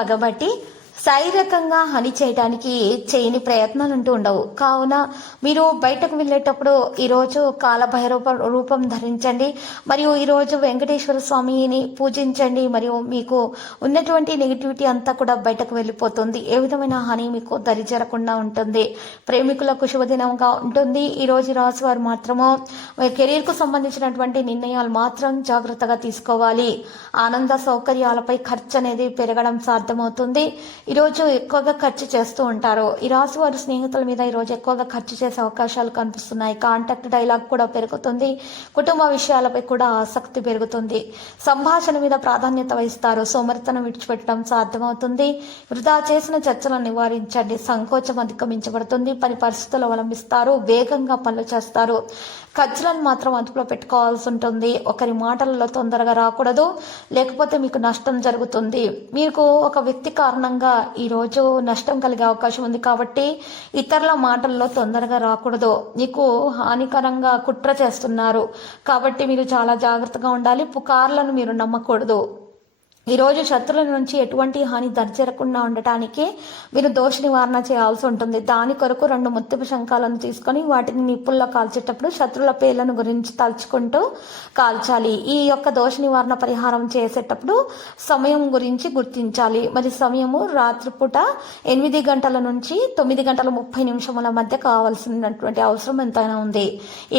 పగబట్టి శారీరకంగా హాని చేయడానికి చేయని ప్రయత్నాలు అంటూ ఉండవు. కావున మీరు బయటకు వెళ్ళేటప్పుడు ఈరోజు కాలభైరవ రూపం ధరించండి. మరియు ఈరోజు వెంకటేశ్వర స్వామిని పూజించండి. మరియు మీకు ఉన్నటువంటి నెగిటివిటీ అంతా కూడా బయటకు వెళ్ళిపోతుంది. ఏ విధమైన హాని మీకు దరిచేరకుండా ఉంటుంది. ప్రేమికులకు శుభదినంగా ఉంటుంది. ఈరోజు రాశి వారు మాత్రము కెరీర్కు సంబంధించినటువంటి నిర్ణయాలు మాత్రం జాగ్రత్తగా తీసుకోవాలి. ఆనంద సౌకర్యాలపై ఖర్చు అనేది పెరగడం సాధ్యమవుతుంది. ఈరోజు ఎక్కువగా ఖర్చు చేస్తూ ఉంటారు. ఈ రాశి వారి స్నేహితుల మీద ఈరోజు ఎక్కువగా ఖర్చు చేసే అవకాశాలు కనిపిస్తున్నాయి. కాంటాక్ట్ డైలాగ్ కూడా పెరుగుతుంది. కుటుంబ విషయాలపై కూడా ఆసక్తి పెరుగుతుంది. సంభాషణ మీద ప్రాధాన్యత వహిస్తారు. సోమరితనం విడిచిపెట్టడం సాధ్యమవుతుంది. వృధా చేసిన చర్చలను నివారించండి. సంకోచం అధిగమించబడుతుంది. పని పరిస్థితులు అవలంబిస్తారు. వేగంగా పనులు చేస్తారు. ఖర్చులను మాత్రం అదుపులో పెట్టుకోవాల్సి ఉంటుంది. ఒకరి మాటలలో తొందరగా రాకూడదు, లేకపోతే మీకు నష్టం జరుగుతుంది. మీకు ఒక వ్యక్తి కారణంగా ఈరోజు నష్టం కలిగే అవకాశం ఉంది. కాబట్టి ఇతరుల మాటల్లో తొందరగా రాకూడదు. మీకు హానికరంగా కుట్ర చేస్తున్నారు కాబట్టి మీరు చాలా జాగ్రత్తగా ఉండాలి. పుకార్లను మీరు నమ్మకూడదు. ఈరోజు శత్రువుల నుంచి ఎటువంటి హాని దరిచేరకుండా ఉండటానికి మీరు దోష నివారణ చేయాల్సి ఉంటుంది. దాని కొరకు 2 ముత్యపు శంఖాలను తీసుకొని వాటిని నిప్పుల్లో కాల్చేటప్పుడు శత్రువుల పేర్లను గురించి తలుచుకుంటూ కాల్చాలి. ఈ యొక్క దోష నివారణ పరిహారం చేసేటప్పుడు సమయం గురించి గుర్తించాలి. మరి సమయము రాత్రిపూట 8 గంటల నుంచి 9 గంటల 30 నిమిషముల మధ్య కావాల్సినటువంటి అవసరం ఎంతైనా ఉంది.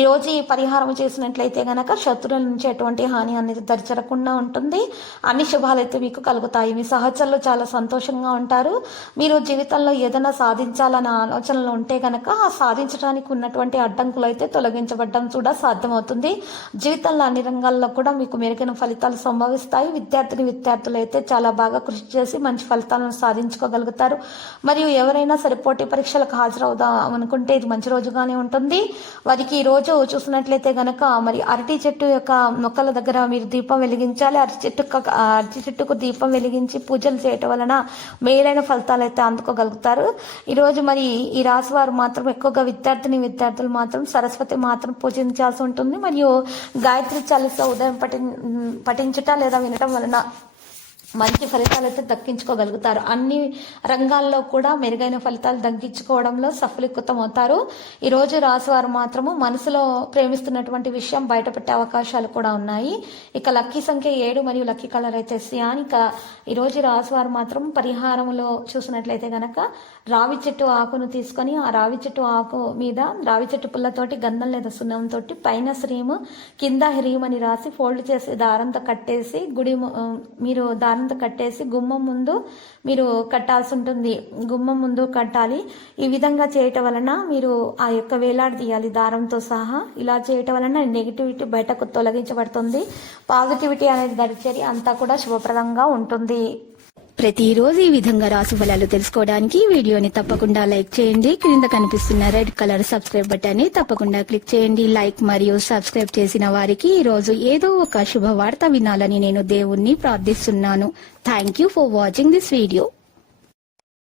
ఈరోజు ఈ పరిహారం చేసినట్లయితే గనక శత్రువుల నుంచి ఎటువంటి హాని అనేది దరిచేరకుండా ఉంటుంది. అన్ని శుభాలు అయితే మీకు కలుగుతాయి. మీ సహచరులు చాలా సంతోషంగా ఉంటారు. మీరు జీవితంలో ఏదైనా సాధించాలన్న ఆలోచనలు ఉంటే గనక ఆ సాధించడానికి ఉన్నటువంటి అడ్డంకులు అయితే తొలగించబడడం కూడా సాధ్యమవుతుంది. జీవితంలో అన్ని రంగాల్లో కూడా మీకు మెరుగైన ఫలితాలు సంభవిస్తాయి. విద్యార్థులు అయితే చాలా బాగా కృషి చేసి మంచి ఫలితాలను సాధించుకోగలుగుతారు. మరియు ఎవరైనా సరే పోటీ పరీక్షలకు హాజరవుదాం అనుకుంటే ఇది మంచి రోజుగానే ఉంటుంది. వారికి ఈ రోజు చూసినట్లయితే గనక మరి అరటి చెట్టు యొక్క మొక్కల దగ్గర మీరు దీపం వెలిగించాలి. అరటి చెట్టుకు దీపం వెలిగించి పూజలు చేయటం వలన మేలైన ఫలితాలు అయితే అందుకోగలుగుతారు. ఈరోజు మరి ఈ రాశి వారు మాత్రం ఎక్కువగా విద్యార్థులు మాత్రం సరస్వతి మాత్రం పూజించాల్సి ఉంటుంది. మరియు గాయత్రి చాలీసా ఉదయం పఠించుట లేదా వినటం వలన మంచి ఫలితాలు అయితే దక్కించుకోగలుగుతారు. అన్ని రంగాల్లో కూడా మెరుగైన ఫలితాలు దక్కించుకోవడంలో సఫలీకృతం అవుతారు. ఈరోజు రాశివారు మాత్రము మనసులో ప్రేమిస్తున్నటువంటి విషయం బయటపెట్టే అవకాశాలు కూడా ఉన్నాయి. ఇక లక్కీ సంఖ్య 7 మరియు లక్కీ కలర్ అయితే సియాన్. ఇక ఈరోజు రాశివారు మాత్రం పరిహారంలో చూసినట్లయితే గనక రావి చెట్టు ఆకును తీసుకొని ఆ రావి చెట్టు ఆకు మీద రావి చెట్టు పుల్లతోటి గంధం లేదా సున్నంతో పైన శ్రీము కింద హ్రీం అని రాసి ఫోల్డ్ చేసి దారంతో కట్టేసి మీరు దారంతో కట్టేసి గుమ్మం ముందు మీరు కట్టాల్సి ఉంటుంది. గుమ్మం ముందు కట్టాలి. ఈ విధంగా చేయటం వలన మీరు ఆ యొక్క వేలాడి తీయాలి దారంతో సహా. ఇలా చేయటం వలన నెగిటివిటీ బయటకు తొలగించబడుతుంది. పాజిటివిటీ అనేది దరిచేరి అంతా కూడా శుభప్రదంగా ఉంటుంది. ప్రతిరోజు ఈ విధంగా రాశి ఫలాలు తెలుసుకోవడానికి వీడియోని తప్పకుండా లైక్ చేయండి. క్రింద కనిపిస్తున్న రెడ్ కలర్ సబ్స్క్రైబ్ బటన్ ని తప్పకుండా క్లిక్ చేయండి. లైక్ మరియు సబ్స్క్రైబ్ చేసిన వారికి ఈ రోజు ఏదో ఒక శుభవార్త వినాలని నేను దేవుణ్ణి ప్రార్థిస్తున్నాను. Thank you for watching this video.